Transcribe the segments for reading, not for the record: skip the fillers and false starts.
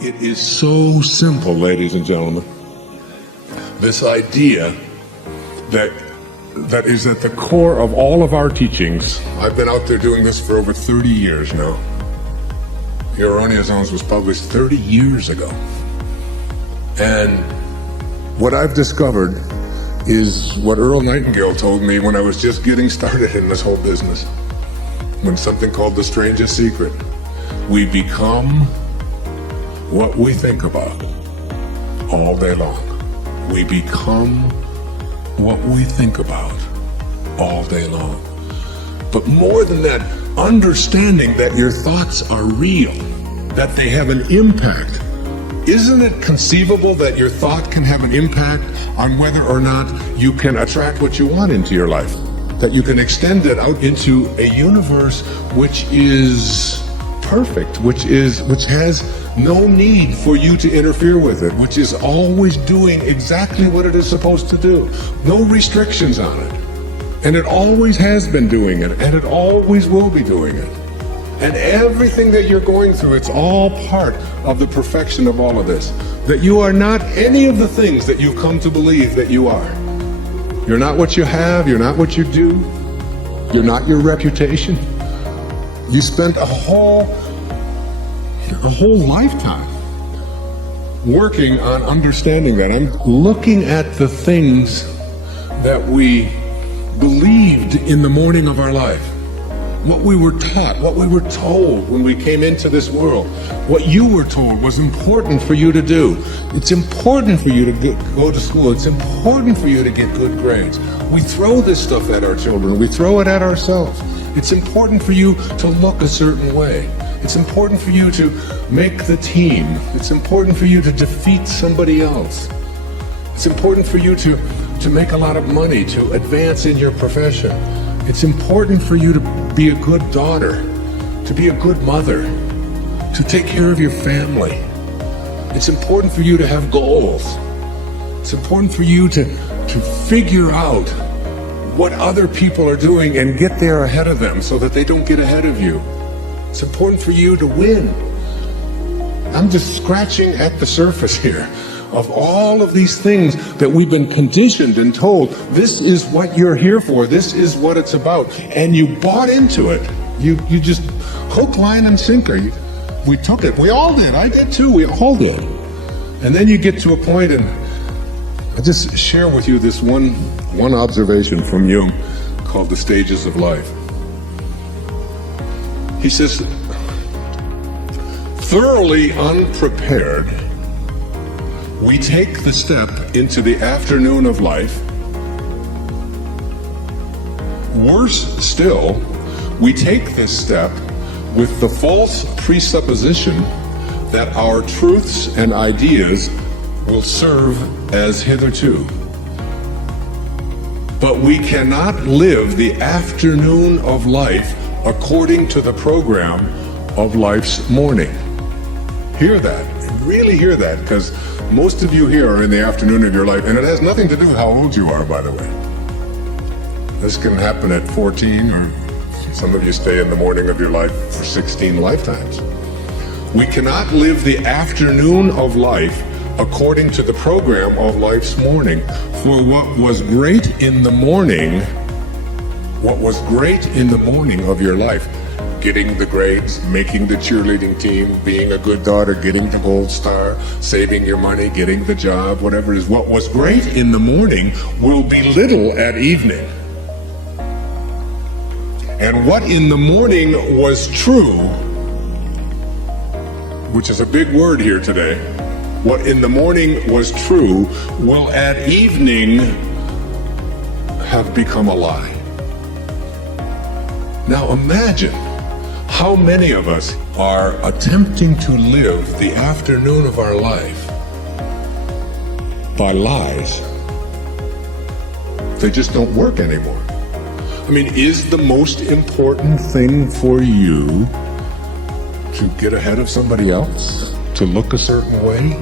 It is so simple, ladies and gentlemen. This idea that is at the core of all of our teachings. I've been out there doing this for over 30 years now. The Erroneous Zones was published 30 years ago. And what I've discovered is what Earl Nightingale told me when I was just getting started in this whole business. When something called the strangest secret. We become what we think about all day long. We become what we think about all day long. But more than that, understanding that your thoughts are real, that they have an impact. Isn't it conceivable that your thought can have an impact on whether or not you can attract what you want into your life? That you can extend it out into a universe which is perfect, which has no need for you to interfere with it, which is always doing exactly what it is supposed to do. No restrictions on it. And it always has been doing it, and it always will be doing it. And everything that you're going through, it's all part of the perfection of all of this. That you are not any of the things that you've come to believe that you are. You're not what you have, you're not what you do, you're not your reputation. You spent a whole lifetime working on understanding that. I'm looking at the things that we believed in the morning of our life. What we were taught, what we were told when we came into this world, what you were told was important for you to do. It's important for you to go to school. It's important for you to get good grades. We throw this stuff at our children. We throw it at ourselves. It's important for you to look a certain way. It's important for you to make the team. It's important for you to defeat somebody else. It's important for you to make a lot of money, to advance in your profession. It's important for you to be a good daughter, to be a good mother, to take care of your family. It's important for you to have goals. It's important for you to figure out what other people are doing and get there ahead of them so that they don't get ahead of you. It's important for you to win. I'm just scratching at the surface here of all of these things that we've been conditioned and told, this is what you're here for, this is what it's about, and you bought into it. You just hook, line, and sinker. We took it. We all did. I did too. We all did. And then you get to a point, and I'll just share with you this one observation from Jung called the stages of life. He says, thoroughly unprepared, we take the step into the afternoon of life. Worse still, we take this step with the false presupposition that our truths and ideas will serve as hitherto. But we cannot live the afternoon of life according to the program of life's morning. Hear that, really hear that, because most of you here are in the afternoon of your life, and it has nothing to do with how old you are, by the way. This can happen at 14, or some of you stay in the morning of your life for 16 lifetimes. We cannot live the afternoon of life according to the program of life's morning. For what was great in the morning of your life, getting the grades, making the cheerleading team, being a good daughter, getting the gold star, saving your money, getting the job, whatever it is, what was great in the morning will be little at evening. And what in the morning was true, which is a big word here today, what in the morning was true will at evening have become a lie. Now imagine how many of us are attempting to live the afternoon of our life by lies. They just don't work anymore. I mean, is the most important thing for you to get ahead of somebody else? To look a certain way?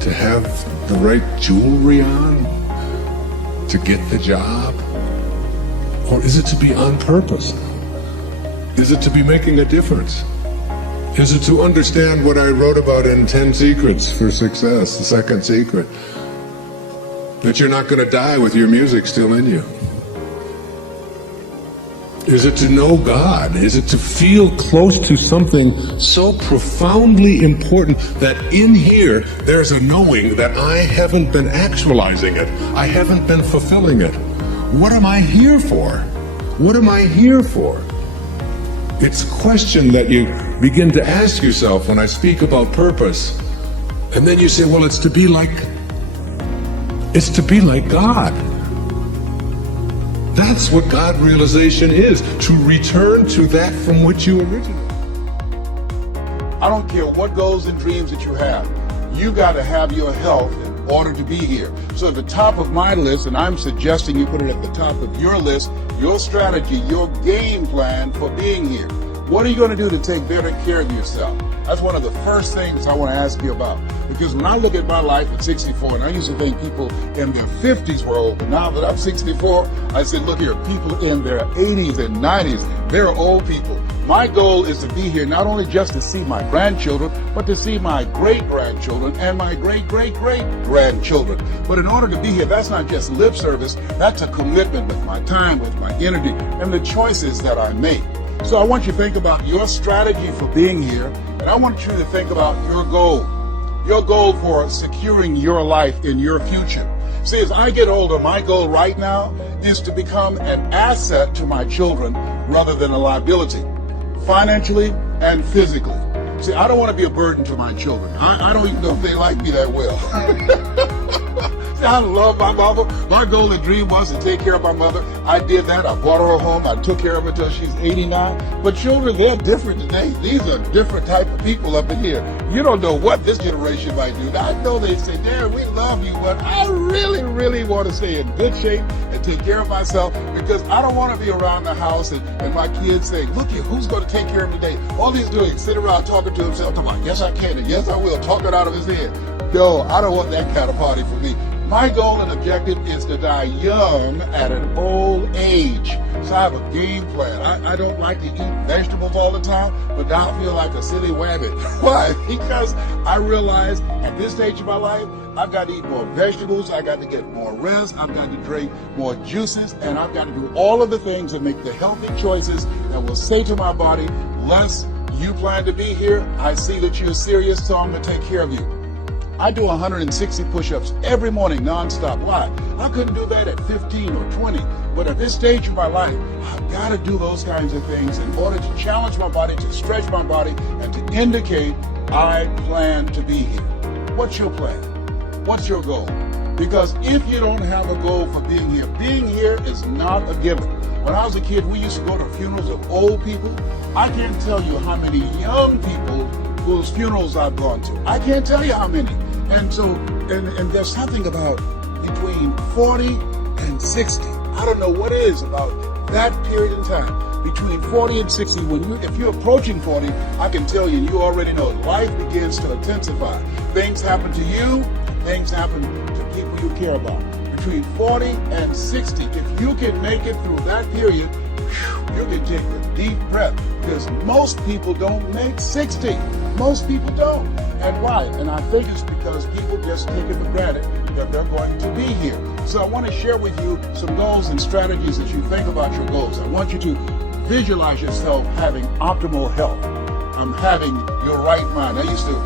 To have the right jewelry on? To get the job? Or is it to be on purpose? Is it to be making a difference? Is it to understand what I wrote about in 10 Secrets for Success, the second secret? That you're not going to die with your music still in you. Is it to know God? Is it to feel close to something so profoundly important that in here there's a knowing that I haven't been actualizing it, I haven't been fulfilling it? What am I here for? What am I here for? It's a question that you begin to ask yourself when I speak about purpose. And then you say, well, it's to be like God. That's what God realization is, to return to that from which you originated. I don't care what goals and dreams that you have. You got to have your health in order to be here. So at the top of my list, and I'm suggesting you put it at the top of your list, your strategy, your game plan for being here. What are you going to do to take better care of yourself? That's one of the first things I want to ask you about. Because when I look at my life at 64, and I used to think people in their 50s were old, but now that I'm 64, I said, look here, people in their 80s and 90s, they're old people. My goal is to be here not only just to see my grandchildren, but to see my great-grandchildren and my great-great-great-grandchildren. But in order to be here, that's not just lip service, that's a commitment with my time, with my energy, and the choices that I make. So I want you to think about your strategy for being here, and I want you to think about your goal for securing your life in your future. See, as I get older, my goal right now is to become an asset to my children rather than a liability, financially and physically. See, I don't want to be a burden to my children. I don't even know if they like me that well. See, I love my mother. My goal and dream was to take care of my mother. I did that. I bought her a home. I took care of her until she's 89. But children, they're different today. These are different type of people up in here. You don't know what this generation might do. Now, I know they say, Dad, we love you, but I really want to stay in good shape and take care of myself because I don't want to be around the house and my kids say, look here, who's going to take care of me today? All he's doing is sit around talking to himself, talking about, yes, I can, and yes, I will, talk it out of his head. No, I don't want that kind of party for me. My goal and objective is to die young at an old age. So I have a game plan. I don't like to eat vegetables all the time, but now I feel like a silly rabbit. Why? Because I realize at this stage of my life, I've got to eat more vegetables, I've got to get more rest, I've got to drink more juices, and I've got to do all of the things that make the healthy choices that will say to my body, Les, you plan to be here, I see that you're serious, so I'm going to take care of you. I do 160 push-ups every morning nonstop. Why? I couldn't do that at 15 or 20. But at this stage of my life, I've got to do those kinds of things in order to challenge my body, to stretch my body, and to indicate I plan to be here. What's your plan? What's your goal? Because if you don't have a goal for being here is not a given. When I was a kid, we used to go to funerals of old people. I can't tell you how many young people whose funerals I've gone to. I can't tell you how many. And so, and there's something about between 40 and 60. I don't know what it is about that period in time. Between 40 and 60, if you're approaching 40, I can tell you, you already know, life begins to intensify. Things happen to you, things happen to people you care about. Between 40 and 60, if you can make it through that period, you can take a deep breath, because most people don't make 60. Most people don't. And why? And I think it's because people just take it for granted that they're going to be here. So I want to share with you some goals and strategies as you think about your goals. I want you to visualize yourself having optimal health. Having your right mind. I used to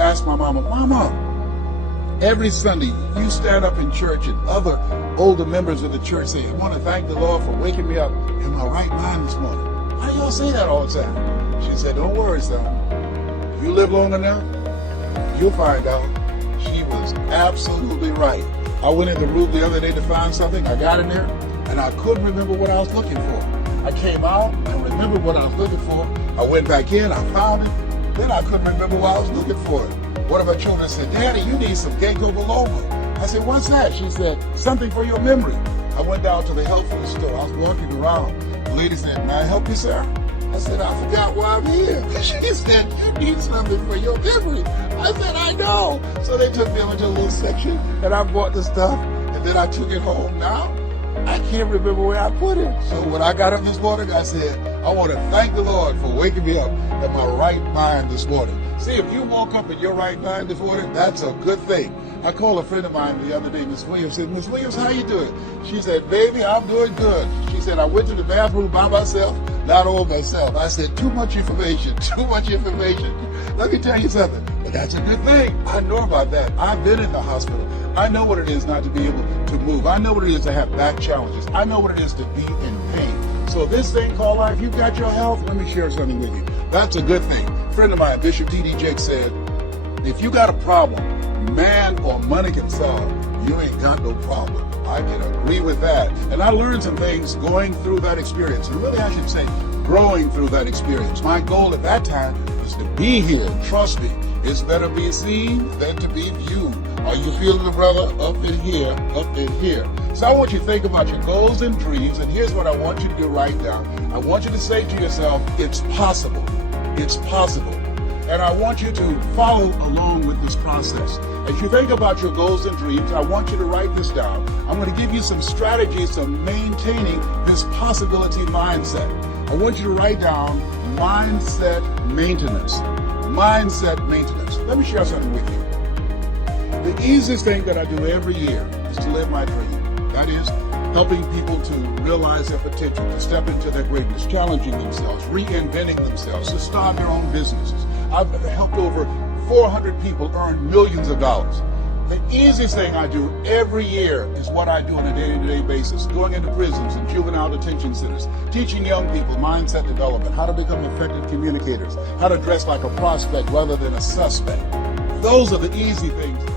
ask my Mama, every Sunday you stand up in church and other older members of the church say, I want to thank the Lord for waking me up in my right mind this morning. Why do y'all say that all the time? She said, don't worry, son. You live long enough, you'll find out. She was absolutely right. I went in the room the other day to find something. I got in there, and I couldn't remember what I was looking for. I came out, I remembered what I was looking for. I went back in, I found it. Then I couldn't remember why I was looking for it. One of her children said, Daddy, you need some ginkgo biloba. I said, what's that? She said, something for your memory. I went down to the health food store. I was walking around. The lady said, may I help you, sir? I said, I forgot why I'm here. She said, you need something for your memory. I said, I know. So they took me over to a little section, and I bought the stuff, and then I took it home. Now, I can't remember where I put it. So when I got up this morning, I said, I want to thank the Lord for waking me up in my right mind this morning. See, if you woke up in your right mind this morning, that's a good thing. I called a friend of mine the other day, Miss Williams, said, Miss Williams, how you doing? She said, baby, I'm doing good. She said, I went to the bathroom by myself, not all myself. I said, too much information, too much information. Let me tell you something, but that's a good thing. I know about that. I've been in the hospital. I know what it is not to be able to move. I know what it is to have back challenges. I know what it is to be in pain. So this thing called life, you got your health, let me share something with you. That's a good thing. A friend of mine, Bishop T.D. Jakes, said, if you got a problem, man or money can solve, you ain't got no problem. I can agree with that. And I learned some things going through that experience. And really, I should say, growing through that experience. My goal at that time was to be here. Trust me, it's better be seen than to be viewed. Are you feeling the brother? Up in here, up in here. So I want you to think about your goals and dreams, and here's what I want you to do right now. I want you to say to yourself, it's possible. It's possible. And I want you to follow along with this process. As you think about your goals and dreams, I want you to write this down. I'm going to give you some strategies of maintaining this possibility mindset. I want you to write down mindset maintenance. Mindset maintenance. Let me share something with you. The easiest thing that I do every year is to live my dream. That is, helping people to realize their potential, to step into their greatness, challenging themselves, reinventing themselves, to start their own businesses. I've helped over 400 people earn millions of dollars. The easiest thing I do every year is what I do on a day-to-day basis, going into prisons and juvenile detention centers, teaching young people mindset development, how to become effective communicators, how to dress like a prospect rather than a suspect. Those are the easy things.